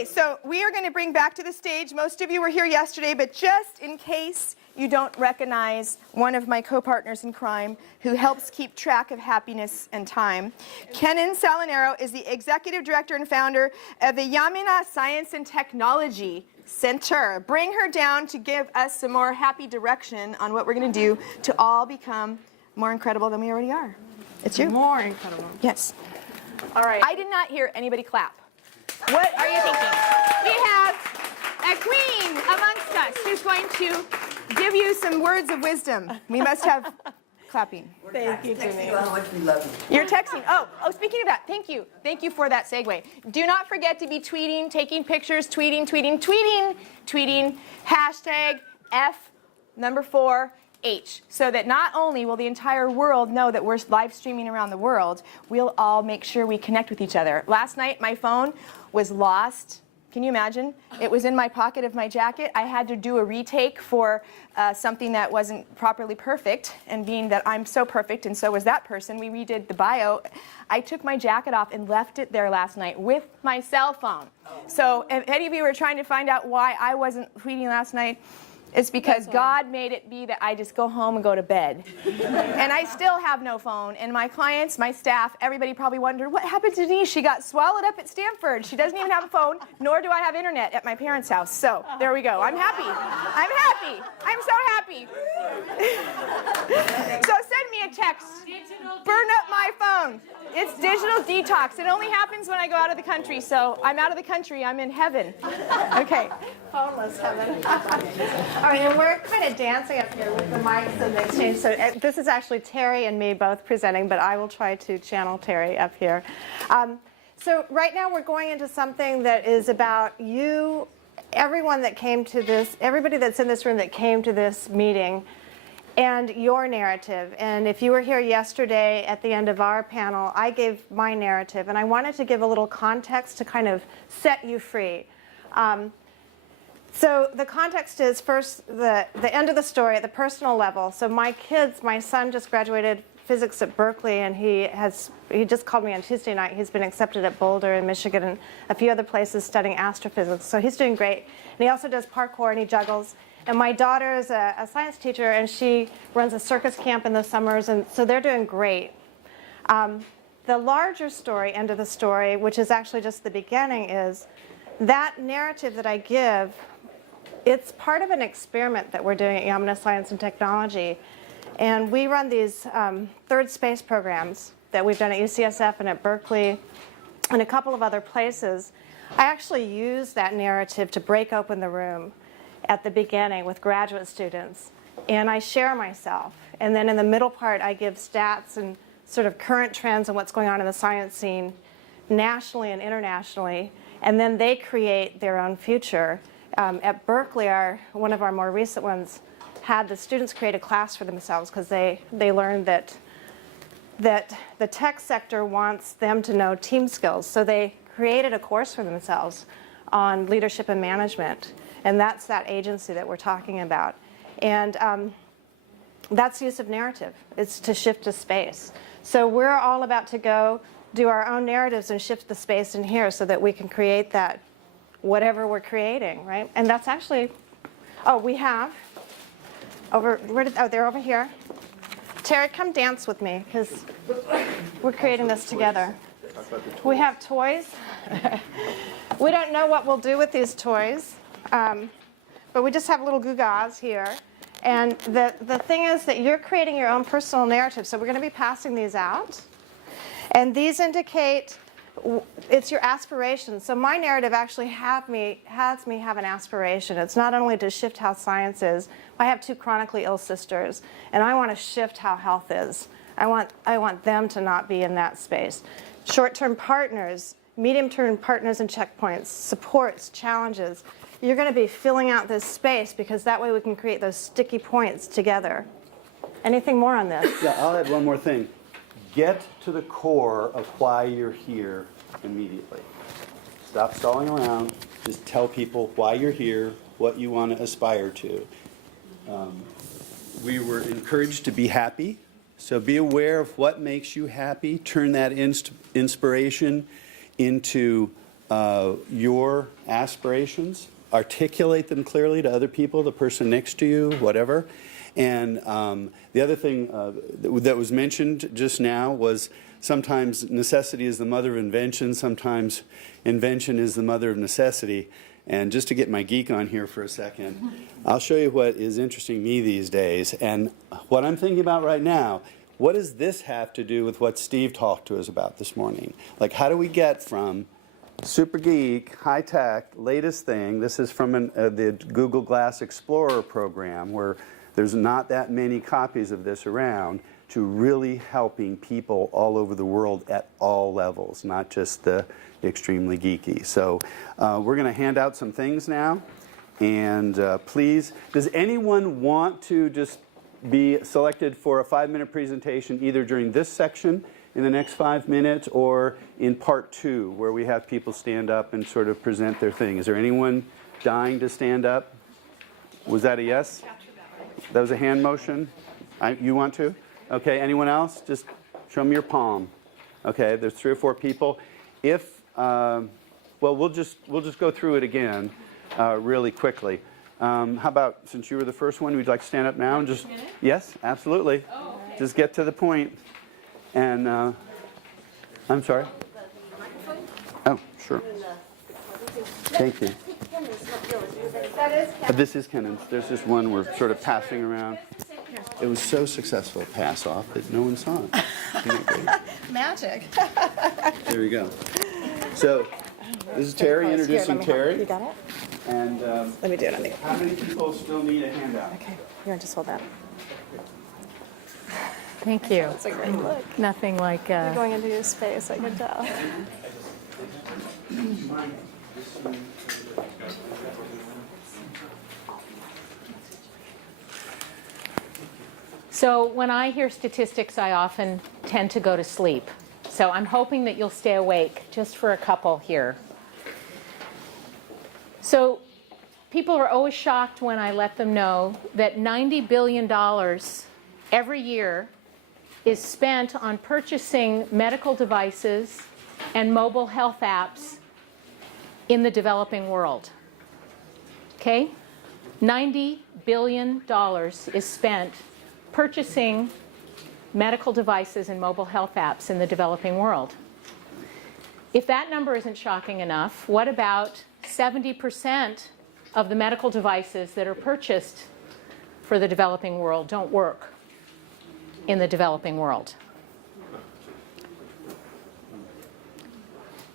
Okay, so we are going to bring back to the stage, most of you were here yesterday, but just in case you don't recognize one of my co-partners in crime who helps keep track of happiness and time, Kennan Salinero is the executive director and founder of the Yamana Science and Technology Center. Bring her down to give us some more happy direction on what we're going to do to all become more incredible than we already are. It's you. More incredible. Yes. All right. I did not hear anybody clap. What are you thinking? We have a queen amongst us who's going to give you some words of wisdom. We must have clapping. Thank you, Texting you how much we love you. You're texting. Oh, speaking of that, thank you. Thank you for that segue. Do not forget to be tweeting, taking pictures, tweeting, hashtag F4H, so that not only will the entire world know that we're live streaming around the world, we'll all make sure we connect with each other. Last night, my phone was lost. Can you imagine? It was in my pocket of my jacket. I had to do a retake for something that wasn't properly perfect, and being that I'm so perfect and so was that person, we redid the bio. I took my jacket off and left it there last night with my cell phone. So if any of you are trying to find out why I wasn't tweeting last night, it's because God made it be that I just go home and go to bed. And I still have no phone. And my clients, my staff, everybody probably wondered, what happened to Denise? She got swallowed up at Stanford. She doesn't even have a phone, nor do I have internet at my parents' house. So there we go. I'm happy. I'm happy. I'm so happy. So send me a text. Burn up my phone. It's digital detox. It only happens when I go out of the country. So I'm out of the country. I'm in heaven. Okay. Phoneless heaven. All right, and we're kind of dancing up here with the mics and the exchange. So this is actually Terry and me both presenting, but I will try to channel Terry up here. So right now we're going into something that is about you, everyone that came to this, everybody that's in this room that came to this meeting, and your narrative. And if you were here yesterday at the end of our panel, I gave my narrative, and I wanted to give a little context to kind of set you free. So the context is first the end of the story at the personal level. So my son just graduated physics at Berkeley, and he just called me on Tuesday night. He's been accepted at Boulder in Michigan and a few other places studying astrophysics. So he's doing great. And he also does parkour and he juggles. And my daughter is a science teacher, and she runs a circus camp in the summers, and so they're doing great. The larger story, end of the story, which is actually just the beginning, is that narrative that I give. It's part of an experiment that we're doing at Yamana Science and Technology. And we run these third space programs that we've done at UCSF and at Berkeley and a couple of other places. I actually use that narrative to break open the room at the beginning with graduate students. And I share myself. And then in the middle part, I give stats and sort of current trends and what's going on in the science scene nationally and internationally. And then they create their own future. At Berkeley, one of our more recent ones had the students create a class for themselves because they learned that the tech sector wants them to know team skills. So they created a course for themselves on leadership and management. And that's that agency that we're talking about. And that's use of narrative. It's to shift to space. So we're all about to go do our own narratives and shift the space in here so that we can create that whatever we're creating, right? And that's actually, we have, they're over here. Terry, come dance with me, because we're creating this together. We have toys. We don't know what we'll do with these toys, but we just have little goo-gaws here. And the thing is that you're creating your own personal narrative, so we're going to be passing these out. And these indicate it's your aspirations. So my narrative actually has me have an aspiration. It's not only to shift how science is. I have 2 chronically ill sisters, and I want to shift how health is. I want them to not be in that space. Short-term partners, medium-term partners and checkpoints, supports, challenges. You're going to be filling out this space because that way we can create those sticky points together. Anything more on this? Yeah, I'll add one more thing. Get to the core of why you're here immediately. Stop stalling around. Just tell people why you're here, what you want to aspire to. We were encouraged to be happy, so be aware of what makes you happy. Turn that inspiration into your aspirations, articulate them clearly to other people, the person next to you, whatever. And the other thing that was mentioned just now was sometimes necessity is the mother of invention, sometimes invention is the mother of necessity. And just to get my geek on here for a second, I'll show you what is interesting me these days. And what I'm thinking about right now, what does this have to do with what Steve talked to us about this morning? Like, how do we get from super geek, high tech, latest thing, this is from the Google Glass Explorer program where there's not that many copies of this around, to really helping people all over the world at all levels, not just the extremely geeky. So we're going to hand out some things now. And please, does anyone want to just be selected for a 5-minute presentation either during this section in the next 5 minutes or in part 2 where we have people stand up and sort of present their thing? Is there anyone dying to stand up? Was that a yes? That was a hand motion? You want to? Okay, anyone else? Just show me your palm. Okay, there's 3 or 4 people. If, well, we'll just go through it again really quickly. How about, since you were the first one, would you like to stand up now and just, yes, absolutely. Oh, okay. Just get to the point. And, I'm sorry? Oh, sure. Thank you. This is Kennan's. There's just one we're sort of passing around. It was so successful pass off that no one saw it. Isn't that great? Magic. There we go. So this is Terry introducing Terry. You got it? And Let me do it on the. how many people still need a handout? Okay, you want to just hold that? Thank you. It's a great look. Nothing like You're going into your space, I can tell. So when I hear statistics, I often tend to go to sleep. So I'm hoping that you'll stay awake just for a couple here. So people are always shocked when I let them know that $90 billion every year is spent on purchasing medical devices and mobile health apps in the developing world. Okay? $90 billion is spent purchasing medical devices and mobile health apps in the developing world. If that number isn't shocking enough, what about 70% of the medical devices that are purchased for the developing world don't work in the developing world?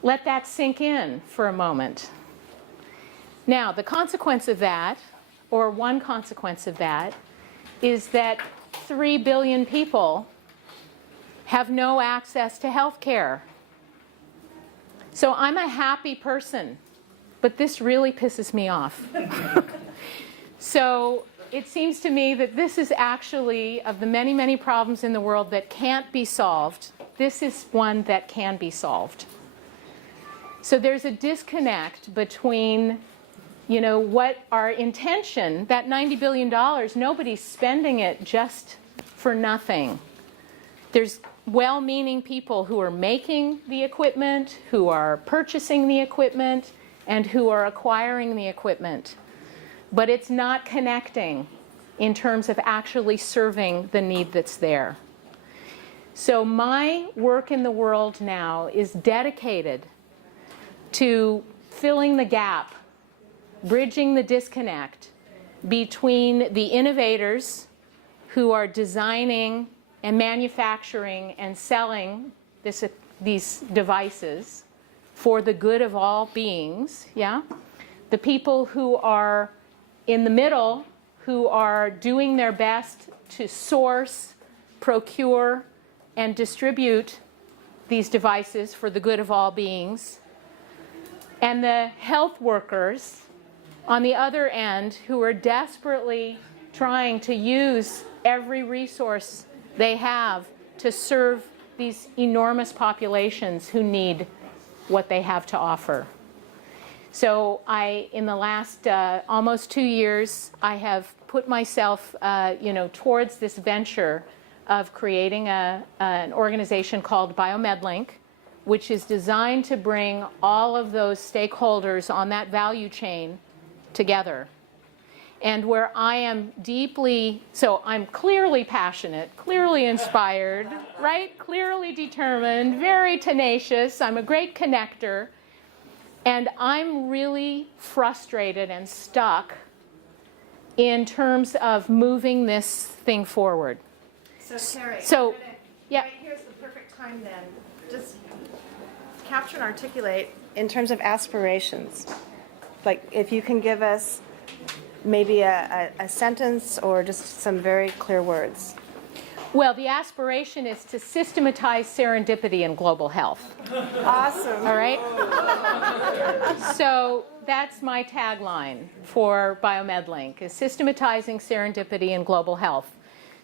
Let that sink in for a moment. Now, the consequence of that, or one consequence of that, is that 3 billion people have no access to health care. So I'm a happy person, but this really pisses me off. So it seems to me that this is actually, of the many, many problems in the world that can't be solved, this is one that can be solved. So there's a disconnect between, you know, what our intention, that $90 billion, nobody's spending it just for nothing. There's well-meaning people who are making the equipment, who are purchasing the equipment, and who are acquiring the equipment. But it's not connecting in terms of actually serving the need that's there. So my work in the world now is dedicated to filling the gap, bridging the disconnect between the innovators who are designing and manufacturing and selling these devices for the good of all beings, yeah? The people who are in the middle, who are doing their best to source, procure, and distribute these devices for the good of all beings, and the health workers on the other end who are desperately trying to use every resource they have to serve these enormous populations who need what they have to offer. So in the last almost 2 years, I have put myself towards this venture of creating an organization called BioMedLink, which is designed to bring all of those stakeholders on that value chain together. And where I am deeply, so I'm clearly passionate, clearly inspired, right? Clearly determined, very tenacious. I'm a great connector. And I'm really frustrated and stuck in terms of moving this thing forward. So Terry, So, yeah. right here's the perfect time then. Just capture and articulate in terms of aspirations. Like if you can give us maybe a sentence or just some very clear words. Well, the aspiration is to systematize serendipity in global health. Awesome. All right? So that's my tagline for BioMedLink, is systematizing serendipity in global health.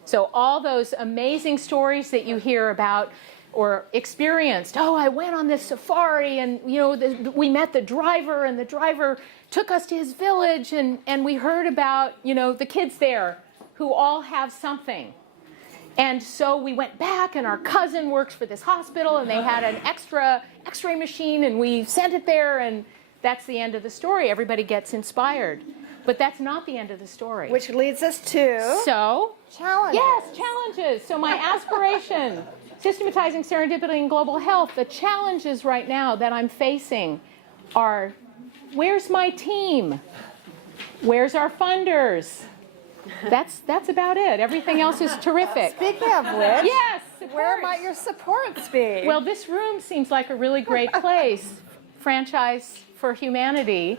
So all those amazing stories that you hear about or experienced, oh, I went on this safari and, you know, we met the driver and the driver took us to his village and we heard about, you know, the kids there who all have something. And so we went back and our cousin works for this hospital and they had an extra x-ray machine and we sent it there and that's the end of the story. Everybody gets inspired. But that's not the end of the story. Which leads us to So, challenges. yes, challenges. So my aspiration, systematizing serendipity in global health. The challenges right now that I'm facing are, where's my team? Where's our funders? That's about it. Everything else is terrific. Speaking of which, Yes, where support. might your supports be? Well, this room seems like a really great place. Franchise for Humanity.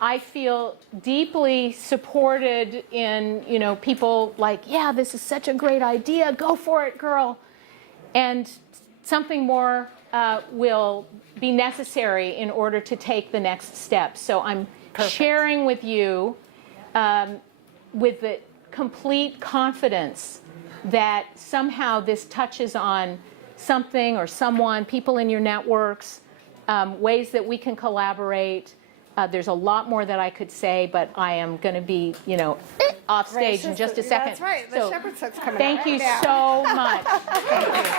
I feel deeply supported in, you know, people like, yeah, this is such a great idea. Go for it, girl. And something more will be necessary in order to take the next step. So I'm sharing with you with the complete confidence that somehow this touches on something or someone, people in your networks, ways that we can collaborate. There's a lot more that I could say, but I am going to be, you know, off stage in just a second. That's right. The shepherd's hook's coming Thank out you right now. so much. Thank you.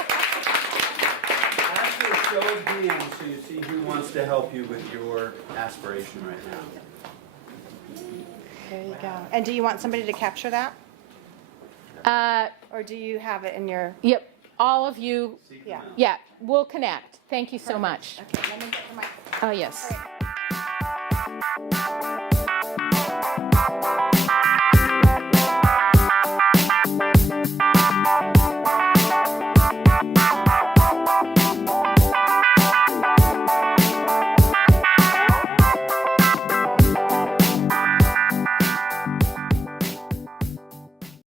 Actually, show of hands so you see who wants to help you with your aspiration right now. There you go. And do you want somebody to capture that? Or do you have it in your... Yep, all of you, Yeah. yeah, we'll connect. Thank you so much. Okay, let me get the mic. Oh, yes.